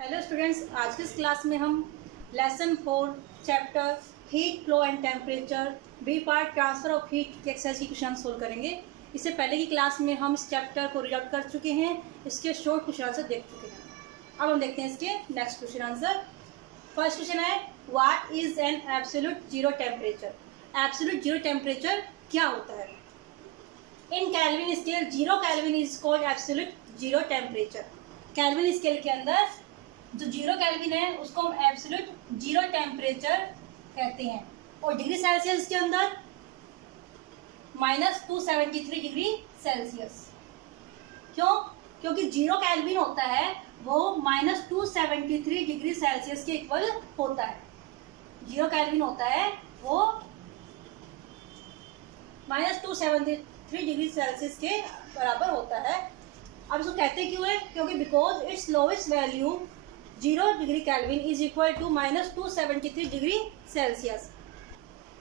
Hello students, आज की इस क्लास में हम lesson 4 chapter heat flow and temperature B part transfer of heat की एक्सरसाइज की क्वेश्चन सोल्व करेंगे। इससे पहले की क्लास में हम इस चैप्टर को रीड आउट कर चुके हैं, इसके शॉर्ट क्वेश्चन आंसर देख चुके हैं। अब हम देखते हैं इसके next question answer. First question है what is an absolute zero temperature. Absolute zero temperature क्या होता है? In Kelvin scale 0 kelvin is called absolute zero temperature. Kelvin scale के अंदर जो 0 कैल्विन है उसको हम एब्सोल्यूट जीरो टेम्परेचर कहते हैं, और डिग्री सेल्सियस के अंदर -273 डिग्री सेल्सियस। क्यों? क्योंकि 0 कैल्विन होता है वो -273 डिग्री सेल्सियस के इक्वल होता है। 0 कैल्विन होता है वो -273 डिग्री सेल्सियस के बराबर होता है। अब इसको कहते क्यों है? क्योंकि because it's lowest value 0 degree kelvin is equal to -273 degree Celsius.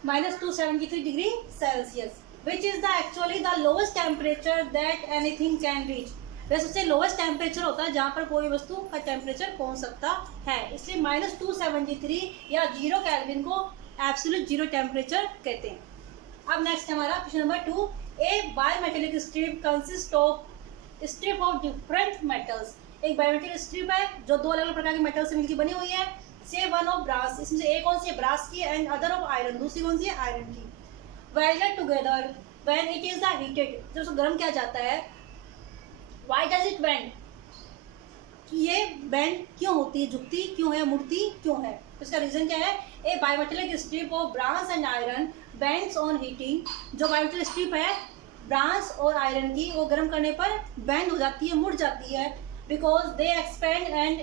-273 degree Celsius which is the actually the lowest temperature that anything can reach. वह सबसे लोवेस्ट टेम्परेचर होता है जहाँ पर कोई वस्तु का टेम्परेचर पहुँच सकता है, इसलिए -273 या 0 कैल्विन को एब्सोल्यूट जीरो टेम्परेचर कहते हैं। अब नेक्स्ट हमारा question number 2। A bimetallic strip consist of strip of different metals. एक बायोमेटेलिक स्ट्रिप है जो 2 अलग अलग प्रकार के मेटल से मिलकर बनी हुई है। से वन ऑफ ब्रास, इसमें से एक कौन सी है? ब्रास की। एंड अदर ऑफ आयरन, दूसरी कौन सी है? आयरन की। Welded together when it is the heated, जब उसको गर्म किया जाता है। Why does it bend? ये बेंड क्यों होती है, झुकती क्यों है, मुड़ती क्यों है? इसका रीजन क्या है? A bimetallic strip of brass and iron bends on heating. जो बायोमेटेलिक स्ट्रिप है ब्रास और आयरन की, वो गर्म करने पर बेंड हो जाती है, मुड़ जाती है। Because they expand and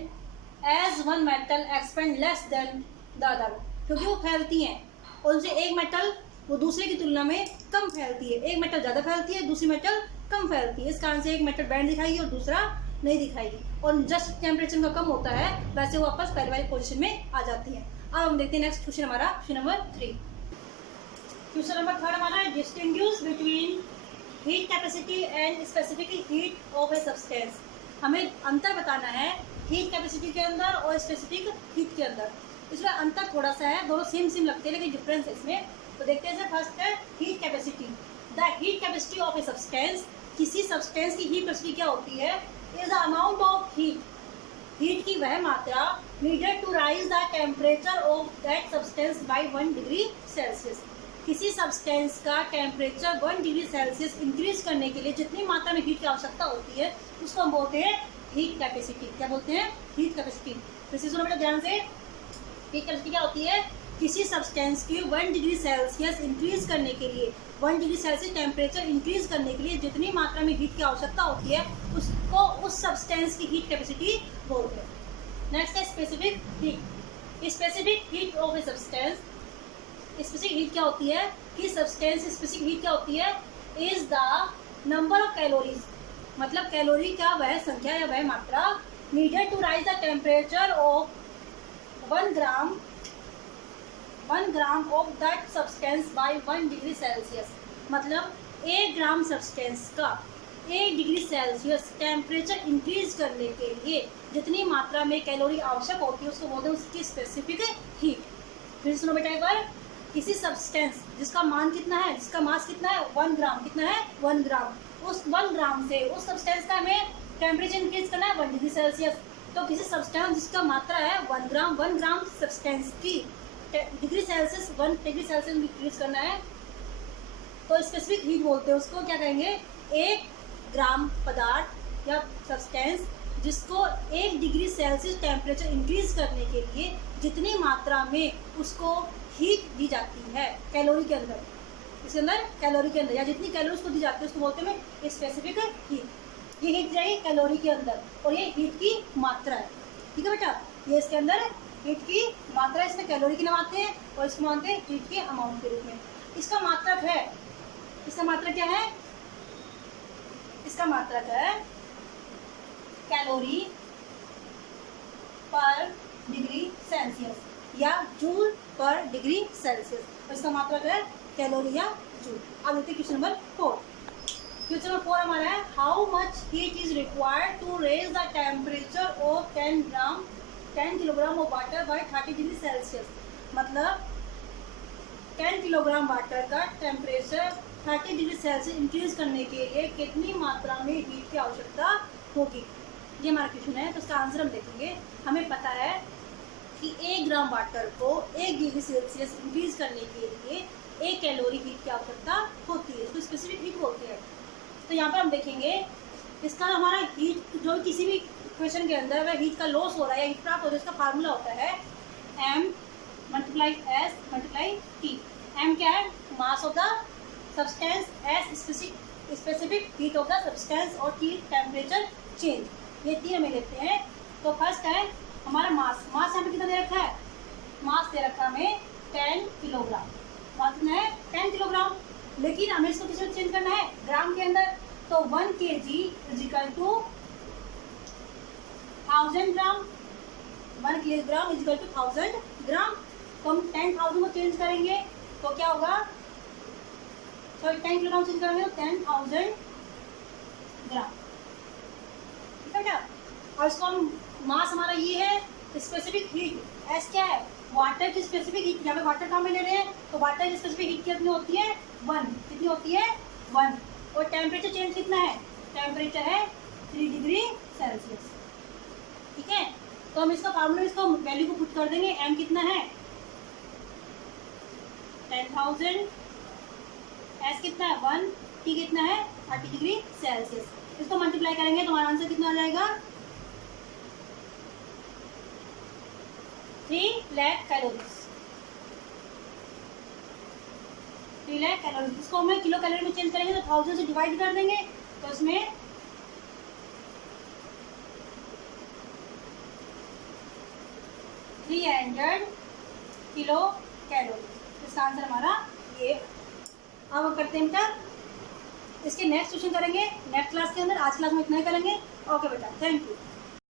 as one metal expand less than the other, क्योंकि वो फैलती हैं और उनसे एक मेटल वो दूसरे की तुलना में कम फैलती है। एक मेटल ज़्यादा फैलती है, दूसरी मेटल कम फैलती है। इस कारण से एक मेटल बैंड दिखाएगी और दूसरा नहीं दिखाएगी, और जस्ट टेम्परेचर का कम होता है वैसे वो वापस पहले वाली पोजिशन में आ जाती है। अब हम देखते हैं नेक्स्ट क्वेश्चन हमारा, क्वेश्चन नंबर 3। क्वेश्चन नंबर 3 हमारा है distinguish between heat capacity and specific heat of a substance. हमें अंतर बताना है हीट कैपेसिटी के अंदर और स्पेसिफिक हीट के अंदर। इसमें अंतर थोड़ा सा है, दोनों सेम लगते हैं लेकिन डिफरेंस है इसमें। तो देखते हैं फर्स्ट है heat capacity. The heat capacity of a substance, किसी सब्सटेंस की हीट कैपेसिटी क्या होती है? Is the amount of heat की वह मात्रा needed to raise the temperature of that substance by 1 degree Celsius. किसी सब्सटेंस का टेम्परेचर 1 डिग्री सेल्सियस इंक्रीज करने के लिए जितनी मात्रा में हीट की आवश्यकता होती है उसको हम बोलते हैं हीट कैपेसिटी। क्या बोलते हैं? Heat capacity. तो इसी सुनो बेटा ध्यान से, हीट कैपेसिटी क्या होती है? किसी सब्सटेंस की 1 डिग्री सेल्सियस इंक्रीज करने के लिए, 1 डिग्री सेल्सियस टेम्परेचर इंक्रीज करने के लिए जितनी मात्रा में हीट की आवश्यकता होती है उसको उस सब्सटेंस की हीट कैपेसिटी बोलते हैं। नेक्स्ट है specific heat. Specific heat of a substance. Specific heat क्या होती है? कि सब्सटेंस स्पेसिफिक हीट क्या होती है? Is the number of calories, मतलब कैलोरी का वह संख्या या वह मात्रा needed to raise the temperature of 1 gram of that substance by 1 degree Celsius. मतलब 1 ग्राम सब्सटेंस का 1 डिग्री सेल्सियस टेम्परेचर इंक्रीज करने के लिए जितनी मात्रा में कैलोरी आवश्यक होती है उसको बोलते हैं उसकी स्पेसिफिक हीट। फिर सुनो बेटा एक बार, किसी सब्सटेंस जिसका मान कितना है, जिसका मास कितना है? 1 ग्राम। कितना है? 1 ग्राम। उस 1 ग्राम से उस सब्सटेंस का हमें टेम्परेचर इंक्रीज करना है 1 डिग्री सेल्सियस। तो किसी सब्सटेंस जिसका मात्रा है 1 ग्राम सब्सटेंस की degree Celsius 1 degree Celsius increase करना है तो स्पेसिफिक हीट बोलते हैं उसको। क्या कहेंगे? 1 ग्राम पदार्थ या सब्सटेंस जिसको 1 डिग्री सेल्सियस टेम्परेचर इंक्रीज करने के लिए जितनी मात्रा में उसको हीट दी जाती है कैलोरी के अंदर, इसके अंदर कैलोरी के अंदर या जितनी कैलोरी उसको दी जाती है उसको बोलते हैं स्पेसिफिक हीट। ये हीट जाएगी कैलोरी के अंदर और ये हीट की मात्रा है। ठीक है बेटा, ये इसके अंदर हीट की मात्रा, इसमें कैलोरी की नाम आते हैं और इसको मानते हैं हीट के अमाउंट के रूप में। इसका मात्रक है, इसका मात्रक क्या है? इसका मात्रक है कैलोरी पर डिग्री सेल्सियस या जूल पर डिग्री सेल्सियस। इसका मात्रक है कैलोरी या जूल। अब देखते हैं क्वेश्चन नंबर 4। क्वेश्चन नंबर 4 हमारा है how much heat is required to raise the temperature of 10 gram 10 kilogram of water by 30 degree Celsius, मतलब 10 किलोग्राम वाटर का टेम्परेचर 30 डिग्री सेल्सियस इंक्रीज करने के लिए कितनी मात्रा में हीट की आवश्यकता होगी, ये हमारा क्वेश्चन है। तो उसका आंसर हम देखेंगे। हमें पता है कि 1 ग्राम वाटर को 1 डिग्री सेल्सियस इंक्रीज करने के लिए 1 कैलोरी हीट की आवश्यकता होती है, इसको स्पेसिफिक हीट बोलते हैं। तो यहाँ पर हम देखेंगे इसका हमारा हीट जो किसी भी क्वेश्चन के अंदर अगर हीट का लॉस हो रहा है या हीट प्राप्त हो रहा है, इसका फार्मूला होता है m multiply s multiply t। m क्या है? Mass of the substance, s specific heat of the substance और t टेम्परेचर चेंज, ये 3 हमें लेते हैं। तो फर्स्ट है हमारा मास यहाँ पे कितना दे रखा है? मास दे रखा है हमें 10 किलोग्राम, मास कितना है? 10 किलोग्राम। लेकिन हमें इसको किस में चेंज करना है? ग्राम के अंदर। तो 1 kg is equal to 1000 gram, 1 kilogram is equal to 1000 gram. तो हम 10,000 को चेंज करेंगे तो क्या होगा? सॉरी 10 किलोग्राम चेंज करेंगे तो 10,000 ग्राम, ठीक है क्या? और इसको हम मास हमारा ये है, स्पेसिफिक हीट एस क्या है? वाटर की स्पेसिफिक हीट। यहाँ पे वाटर काम में ले रहे हैं तो वाटर की स्पेसिफिक हीट कितनी होती है? 1। कितनी होती है? 1। और टेम्परेचर चेंज कितना है? टेम्परेचर है 3 डिग्री सेल्सियस, ठीक है। तो हम इसका फार्मूला, इसको वैल्यू को पुट कर देंगे। m कितना है? 10,000, s कितना है? 1, t कितना है? 30 डिग्री सेल्सियस। इसको मल्टीप्लाई करेंगे तो हमारा आंसर कितना आ जाएगा? 3 लाख कैलोरीज। 3 लाख कैलोरीज। इसको हमें किलो कैलोरी में चेंज करेंगे तो 1000 से डिवाइड कर देंगे तो इसमें 300 किलो कैलोरी। इसका आंसर हमारा ये। अब हम करते हैं बेटा इसके नेक्स्ट क्वेश्चन करेंगे नेक्स्ट क्लास के अंदर। आज क्लास में इतना ही करेंगे। ओके बेटा, थैंक यू।